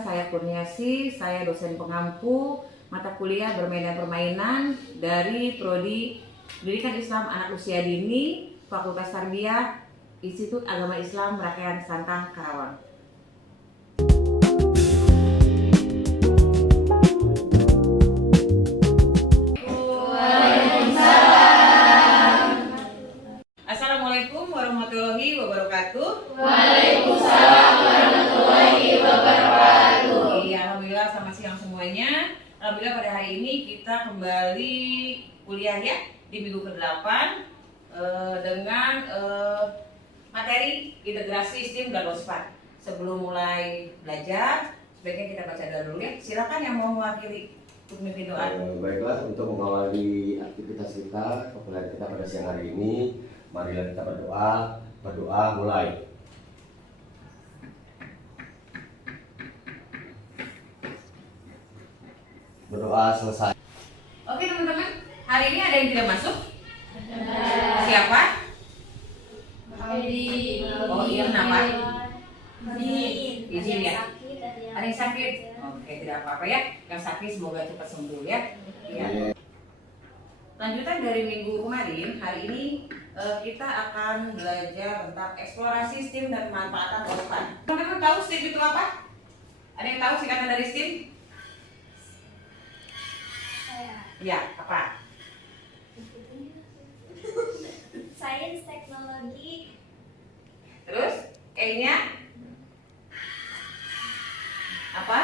saya Kurniasi, saya dosen pengampu mata kuliah bermain dan permainan dari Prodi Pendidikan Islam Anak Usia Dini, Fakultas Tarbiyah, Institut Agama Islam Rakyat Santang, Karawang. Assalamualaikum warahmatullahi wabarakatuh. Waalaikumsalam warahmatullahi wabarakatuh. Alhamdulillah, selamat siang semuanya. Alhamdulillah pada hari ini kita kembali kuliah ya di minggu ke-8 dengan materi integrasi STEAM dan OSPAD. Sebelum mulai belajar, sebaiknya kita baca doa dulu ya. Silakan yang mau mewakili untuk memimpin doa. Baiklah, untuk mengawali aktivitas kita, kepulauan kita pada siang hari ini, marilah kita berdoa. Berdoa mulai. Berdoa selesai. Oke teman-teman, hari ini ada yang tidak masuk? Siapa? Oh iya, kenapa? Izin ya. Ada yang sakit? Oke, tidak apa-apa ya. Yang sakit semoga cepat sembuh ya. Iya. Lanjutan dari minggu kemarin, hari ini kita akan belajar tentang eksplorasi STEAM dan pemanfaatan OSPAD. Teman-teman tahu STEAM itu apa? Ada yang tahu singkatan dari STEAM? Ya, apa? Sains, teknologi. Terus E-nya apa?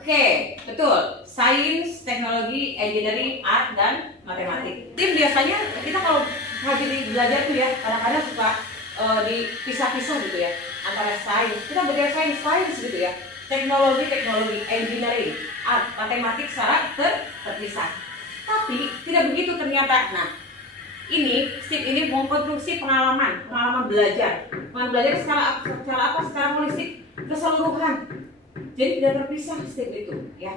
Oke, betul. Sains, teknologi, engineering, art, dan matematik. Tim biasanya kita kalau lagi belajar tuh ya, kadang-kadang suka dipisah-pisah gitu ya, antara sains. Kita belajar sains gitu ya. Teknologi, engineering, art, matematik secara terpisah. Tapi tidak begitu ternyata. Nah, ini STEAM ini mengkonstruksi pengalaman belajar. Pengalaman belajar secara apa? Secara holistik, keseluruhan. Jadi tidak terpisah STEAM itu, ya.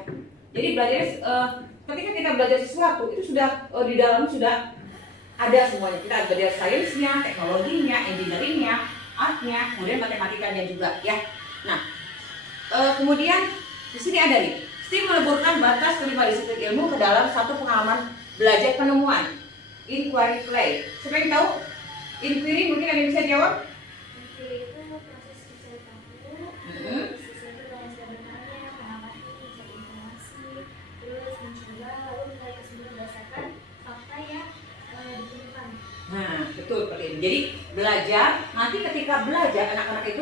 Jadi belajar ketika kita belajar sesuatu itu sudah di dalam sudah ada semuanya. Kita belajar sainsnya, teknologinya, engineeringnya, artnya, kemudian matematikanya juga, ya. Nah, kemudian di sini ada nih, STEAM meleburkan batas kelima disiplin ilmu ke dalam satu pengalaman belajar penemuan. Inquiry play. Siapa yang tahu? Inquiry mungkin ada yang bisa jawab? Inquiry itu proses mencari tahu. Siswa itu belajar bertanya, mengamati, mencari informasi, terus mencoba lalu mencari kesimpulan berdasarkan fakta yang ditemukan. Nah, betul seperti itu. Jadi belajar, nanti ketika belajar anak-anak itu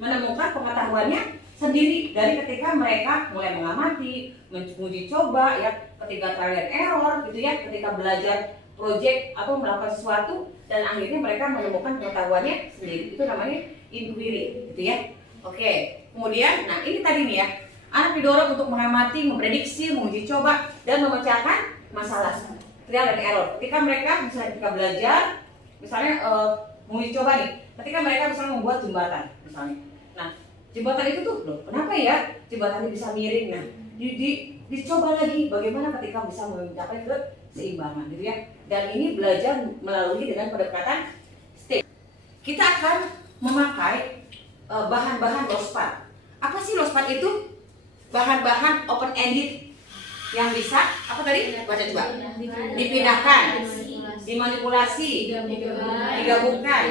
menemukan pengetahuannya sendiri dari ketika mereka mulai mengamati, menguji coba ya, ketika trial and error gitu ya, ketika belajar project atau melakukan sesuatu dan akhirnya mereka menemukan pengetahuannya sendiri. Itu namanya inquiry gitu ya. Oke. Kemudian, nah ini tadi nih ya, anak didorong untuk mengamati, memprediksi, menguji coba dan memecahkan masalah trial and error. Ketika mereka ketika belajar, misalnya menguji coba nih, ketika mereka misalnya membuat jembatan misalnya. Nah, jembatan itu tuh, loh, kenapa ya jembatannya bisa miring? Nah, dicoba lagi bagaimana ketika bisa mencapai keseimbangan gitu ya. Dan ini belajar melalui dengan pendekatan STEAM. Kita akan memakai bahan-bahan LOSPAD. Apa sih LOSPAD itu? Bahan-bahan open ended yang bisa apa tadi? Baca coba. Dipindahkan, dimanipulasi, digabungkan.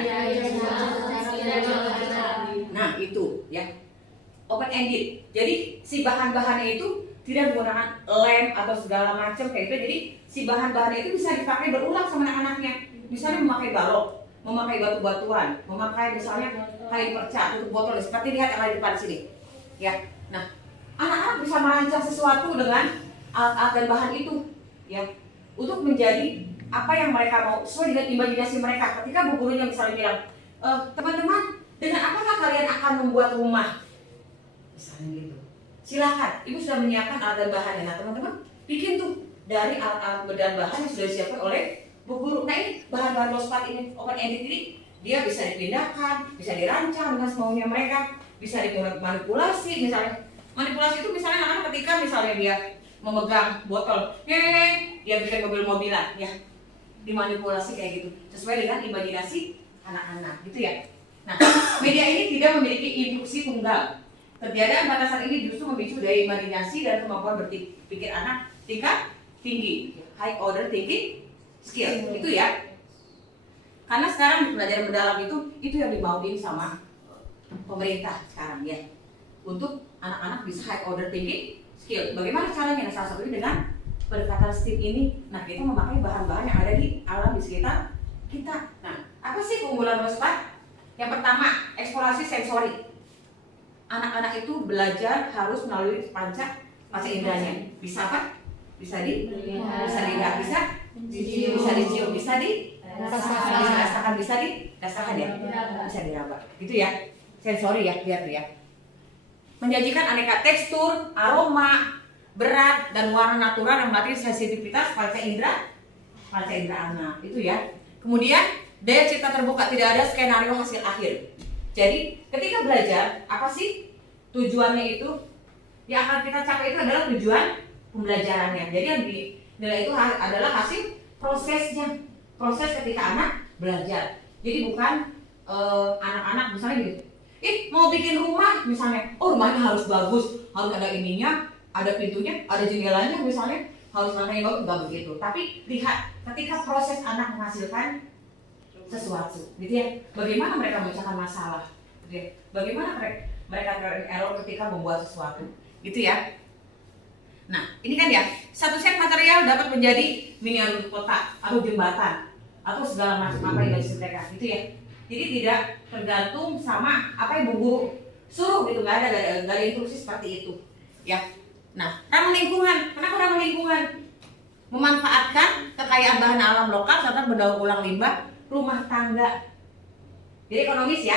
Nah, itu ya. Open ended. Jadi si bahan-bahannya itu tidak menggunakan lem atau segala macam kayak itu. Jadi si bahan-bahannya itu bisa dipakai berulang sama anak-anaknya. Misalnya memakai balok, memakai batu-batuan, memakai misalnya kain perca untuk botol. Seperti lihat yang ada di depan sini. Ya. Nah, anak-anak bisa merancang sesuatu dengan alat-alat dan bahan itu, ya, untuk menjadi apa yang mereka mau sesuai dengan imajinasi mereka. Ketika bu gurunya misalnya bilang, teman-teman, dengan apakah kalian akan membuat rumah? Misalnya gitu. Silakan, ibu sudah menyiapkan alat dan bahannya. Nah teman-teman, bikin tuh dari alat-alat dan bahan yang sudah disiapkan oleh bu guru. Nah ini bahan-bahan LOSPAD ini, open ended ini, dia bisa dipindahkan, bisa dirancang dengan semaunya mereka, bisa dimanipulasi. Misalnya, manipulasi itu misalnya anak ketika misalnya dia memegang botol, dia bikin mobil-mobilan, ya, dimanipulasi kayak gitu, sesuai dengan imajinasi anak-anak, gitu ya. Nah, media ini tidak memiliki instruksi tunggal. Ketiadaan batasan ini justru memicu daya imajinasi dan kemampuan berpikir anak tingkat tinggi, high order thinking skill. Itu ya. Karena sekarang belajar mendalam itu yang dimauin sama pemerintah sekarang ya. Untuk anak-anak bisa high order thinking skill. Bagaimana caranya? Nah, salah satunya dengan pendekatan STEAM ini. Nah, kita memakai bahan-bahan yang ada di alam di sekitar kita. Nah, apa sih keunggulan Rospat? Yang pertama, eksplorasi sensori. Anak-anak itu belajar harus melalui panca inderanya. Bisa apa? Bisa dilihat, bisa dicium, bisa dirasakan, bisa dirasakan ya, bisa diraba. Gitu ya, sensori ya, lihat ya. Menjanjikan aneka tekstur, aroma, berat dan warna natural yang melatih sensitivitas panca indera anak. Itu ya. Kemudian daya cipta terbuka, tidak ada skenario hasil akhir. Jadi ketika belajar, apa sih tujuannya itu? Yang akan kita capai itu adalah tujuan pembelajarannya. Jadi yang dinilai itu adalah hasil prosesnya, proses ketika anak belajar. Jadi bukan anak-anak misalnya gitu, mau bikin rumah misalnya, oh rumahnya harus bagus, harus ada ininya, ada pintunya, ada jendelanya misalnya, harus lantainya bagus, nggak begitu. Tapi lihat ketika proses anak menghasilkan sesuatu, gitu ya. Bagaimana mereka memecahkan masalah, gitu ya. Bagaimana mereka error ketika membuat sesuatu, gitu ya. Nah, ini kan ya, satu set material dapat menjadi miniatur kota atau jembatan atau segala macam apa yang dari mereka, gitu ya. Jadi tidak tergantung sama apa yang Bu Guru suruh, gitu, nggak ada instruksi seperti itu, ya. Nah, ramah lingkungan, kenapa ramah lingkungan? Memanfaatkan kekayaan bahan alam lokal serta mendaur ulang limbah rumah tangga. Jadi ekonomis ya.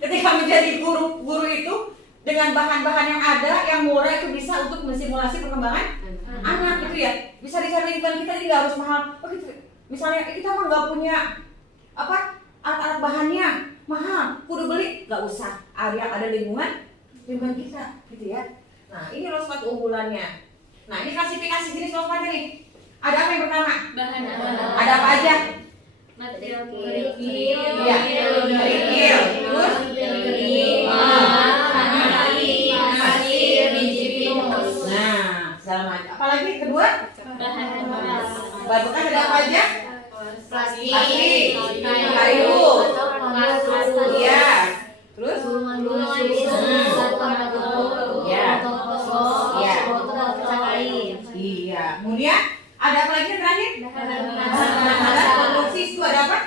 Ketika menjadi guru itu dengan bahan-bahan yang ada yang murah itu bisa untuk mensimulasi perkembangan anak gitu ya. Bisa dicari lingkungan kita, jadi nggak harus mahal. Oh gitu. Misalnya kita mah nggak punya alat-alat bahannya mahal, kudu beli, nggak usah. Ada lingkungan kita gitu ya. Nah ini Rospat unggulannya. Nah ini klasifikasi jenis Rospatnya nih. Ada apa yang pertama? Bahan Ada apa aja? material kerikil, Iya, kerikil, terus pasir, biji pinus. Nah, segala macam. Apalagi kedua? Bahan bekas. Bahan bekas ada apa aja? Plastik, kayu, iya, terus? Iya. Kemudian ada apa lagi yang terakhir? Alat produksi itu ada apa?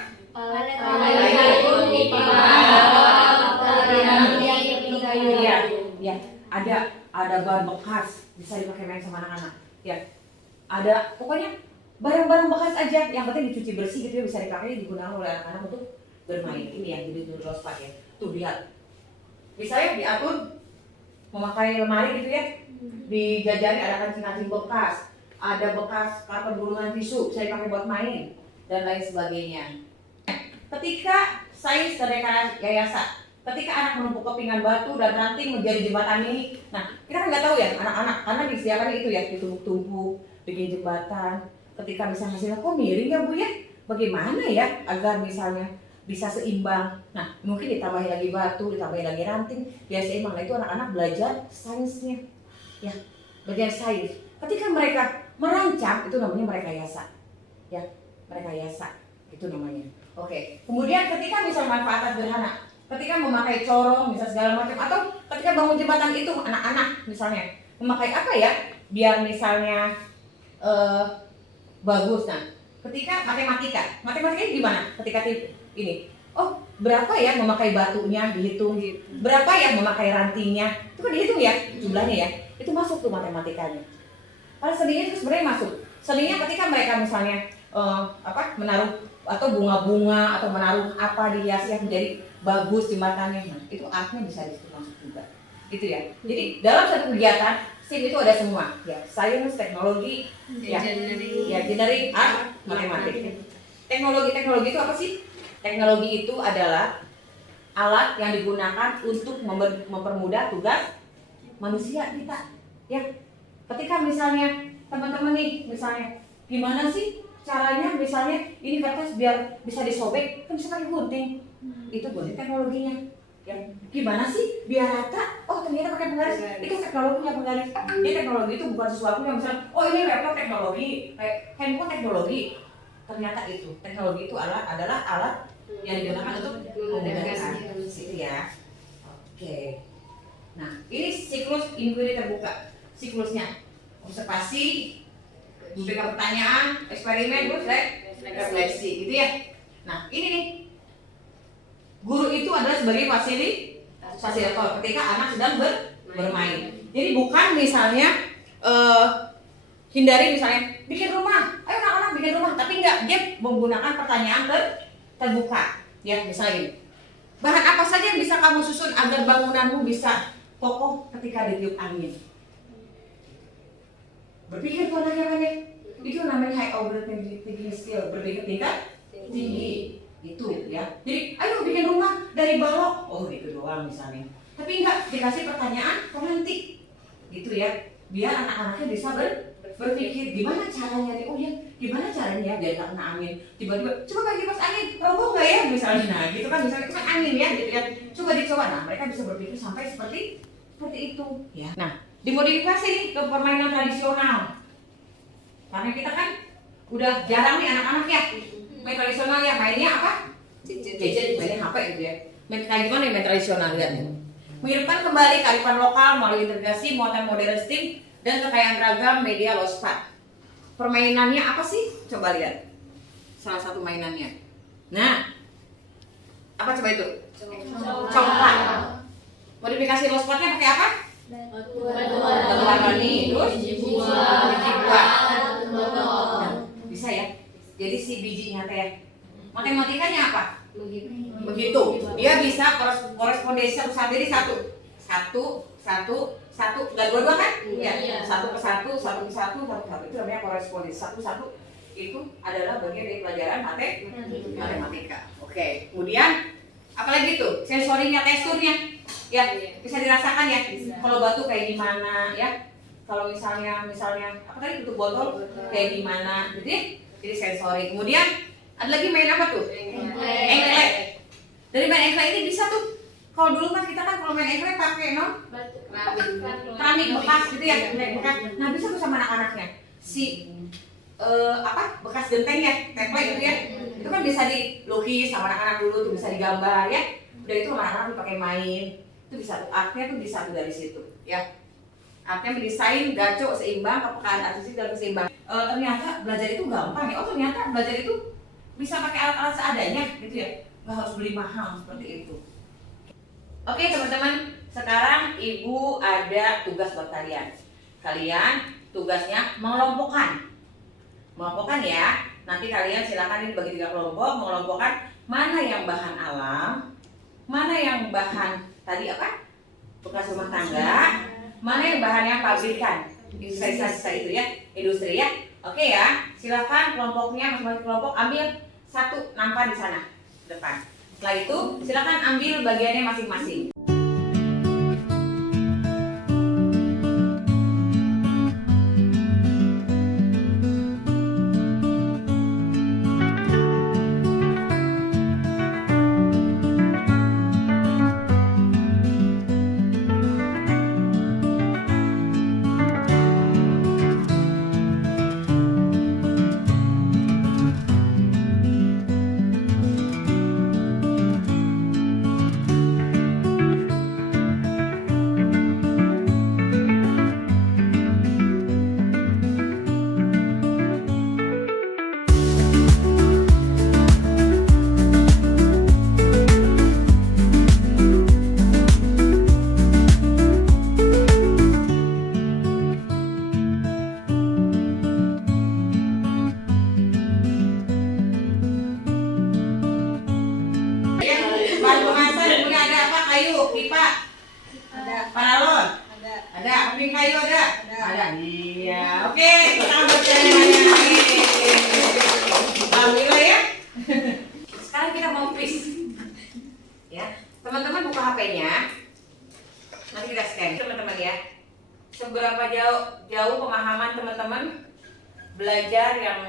Iya, ya. Ada bahan bekas bisa dipakai main sama anak-anak. Ya. Ada pokoknya barang-barang bekas aja, yang penting dicuci bersih gitu ya, bisa dipakai digunakan oleh anak-anak untuk bermain. Ini yang jadi Rospat ya. Tuh lihat. Bisa ya diatur memakai lemari gitu ya. Dijajari ada kancing-kancing bekas, ada bekas karpet gulungan tisu bisa dipakai buat main dan lain sebagainya. Ketika sains dan rekayasa, ketika anak menumpuk kepingan batu dan ranting menjadi jembatan ini, nah kita kan nggak tahu ya anak-anak karena disediakan itu ya ditumpuk-tumpuk bikin jembatan. Ketika misalnya hasilnya kok miring ya Bu ya, bagaimana ya agar misalnya bisa seimbang. Nah mungkin ditambahin lagi batu, ditambahin lagi ranting, biar seimbang. Nah itu anak-anak belajar sainsnya. Ya, bagian sains. Ketika mereka merancang itu namanya merekayasa. Ya, merekayasa itu namanya. Oke. Kemudian ketika misalnya manfaat sederhana, ketika memakai corong misal segala macam, atau ketika bangun jembatan itu anak-anak misalnya memakai apa ya? Biar misalnya bagus. Nah, ketika matematika gimana? Ketika ini, oh berapa ya memakai batunya dihitung, berapa ya memakai rantingnya, itu kan dihitung ya jumlahnya ya. Itu masuk tuh matematikanya. Kalau seninya itu sebenarnya masuk. Seninya ketika mereka misalnya menaruh atau bunga-bunga atau menaruh apa dihias yang menjadi bagus jembatannya, nah, itu artnya bisa disitu masuk juga. Gitu ya. Jadi dalam satu kegiatan STEAM itu ada semua ya, sains, teknologi, engineering, art, matematik. Teknologi itu apa sih? Teknologi itu adalah alat yang digunakan untuk mempermudah tugas manusia kita ya. Ketika misalnya teman-teman nih misalnya gimana sih caranya misalnya ini kertas biar bisa disobek, kan bisa pakai gunting. Itu boleh teknologinya. Ya, gimana sih biar rata? Oh ternyata pakai penggaris. Itu teknologinya penggaris. Jadi teknologi itu bukan sesuatu yang misalnya, oh ini laptop teknologi, handphone teknologi. Ternyata itu teknologi itu adalah alat yang digunakan untuk memudahkan itu ya. Oke. Nah ini siklus inquiry terbuka. Siklusnya observasi, memberikan pertanyaan, eksperimen, terus refleksi, gitu ya. Nah ini nih. Guru itu adalah sebagai fasilitator ketika anak sedang bermain. Jadi bukan misalnya hindari misalnya bikin rumah, ayo anak-anak bikin rumah, tapi enggak, dia menggunakan pertanyaan terbuka. Ya misalnya, bahan apa saja yang bisa kamu susun agar bangunanmu bisa kokoh ketika ditiup angin? Berpikir tuh anaknya, itu namanya high order thinking skill, berpikir tingkat tinggi. Itu ya, jadi ayo bikin rumah dari balok, oh itu doang misalnya, tapi enggak dikasih pertanyaan pemantik gitu ya, biar anak-anaknya bisa berpikir gimana caranya nih, oh ya gimana caranya biar nggak kena angin, tiba-tiba coba bagi kipas angin, roboh nggak ya misalnya, nah gitu kan, misalnya itu kan angin ya gitu ya, coba dicoba, nah mereka bisa berpikir sampai seperti itu ya. Nah dimodifikasi nih ke permainan tradisional, karena kita kan udah jarang nih anak-anak ya main tradisional ya, mainnya apa? Gadget, mainnya HP gitu ya. Main kayak gimana ya main tradisional, lihat nih. Menghidupkan kembali kearifan lokal melalui integrasi muatan modern STEAM dan kekayaan ragam media lospat. Permainannya apa sih? Coba lihat. Salah satu mainannya. Nah, apa coba itu? Congklak. Modifikasi lospatnya pakai apa? Batu harmoni, terus biji buah. Bisa ya? Jadi si bijinya teh matematikanya apa? Begitu. Dia bisa korespondensi satu jadi satu, enggak dua-dua kan? Iya. Satu ke satu. Itu namanya korespondensi. Satu itu adalah bagian dari pelajaran matematika. Oke. Kemudian apalagi tuh? Sensorinya, teksturnya. Ya, bisa dirasakan ya. Kalau batu kayak gimana ya? Kalau misalnya apa tadi tutup botol kayak gimana? Jadi sensori. Kemudian ada lagi main apa tuh? Engklek. Dari main engklek ini bisa tuh. Kalau dulu kan kita kan kalau main engklek pakai keramik bekas gitu ya, bekas. Nah bisa tuh sama anak-anaknya. Si bekas genteng ya, template gitu ya. Itu kan bisa dilukis sama anak-anak dulu tuh, bisa digambar ya. Udah itu sama anak-anak dipakai main. Itu bisa tuh, artnya tuh bisa tuh dari situ ya. Artinya mendesain gaco seimbang, kepekaan artistik dan keseimbangan. Ternyata belajar itu gampang ya. Oh ternyata belajar itu bisa pakai alat-alat seadanya gitu ya. Nggak harus beli mahal seperti itu. Oke teman-teman, sekarang ibu ada tugas buat kalian. Kalian tugasnya mengelompokkan ya. Nanti kalian silakan dibagi 3 kelompok, mengelompokkan mana yang bahan alam, mana yang bahan tadi apa? Bekas rumah tangga, mana yang bahan yang pabrikan, industrialisasi itu ya, industri ya. Oke ya, silakan kelompoknya masing-masing kelompok ambil satu nampak di sana depan. Setelah itu silakan ambil bagiannya masing-masing. Paralon? Ada. Keping kayu ada? Ada. Iya. Oke, kita bertanya. Alhamdulillah ya. Sekarang kita mau quiz. Ya, teman-teman buka HP-nya. Nanti kita scan teman-teman ya. Seberapa jauh pemahaman teman-teman belajar yang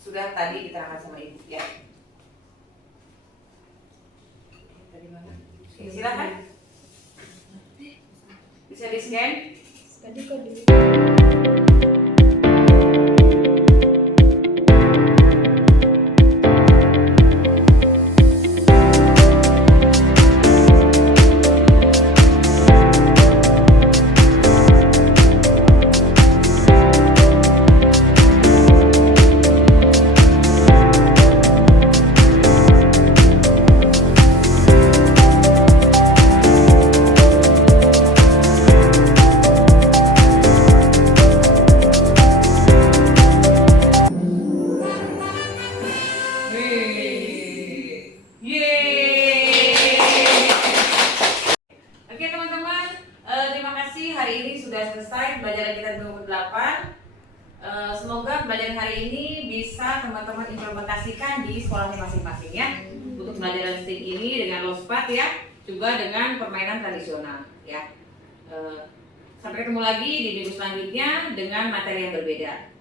sudah tadi diterangkan sama ibu ya. Oke, silakan. Bisa di-scan. Tadi kok dulu. Wih. Yeay. Oke teman-teman, terima kasih hari ini sudah selesai pembelajaran kita di buku 8. Semoga pembelajaran hari ini bisa teman-teman implementasikan di sekolahnya masing-masing ya. Untuk pembelajaran STIM ini dengan lospat ya, juga dengan permainan tradisional ya. Sampai ketemu lagi di minggu selanjutnya dengan materi yang berbeda.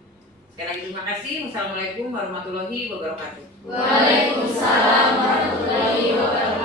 Sekali lagi terima kasih. Wassalamualaikum warahmatullahi wabarakatuh. Waalaikumsalam warahmatullahi wabarakatuh.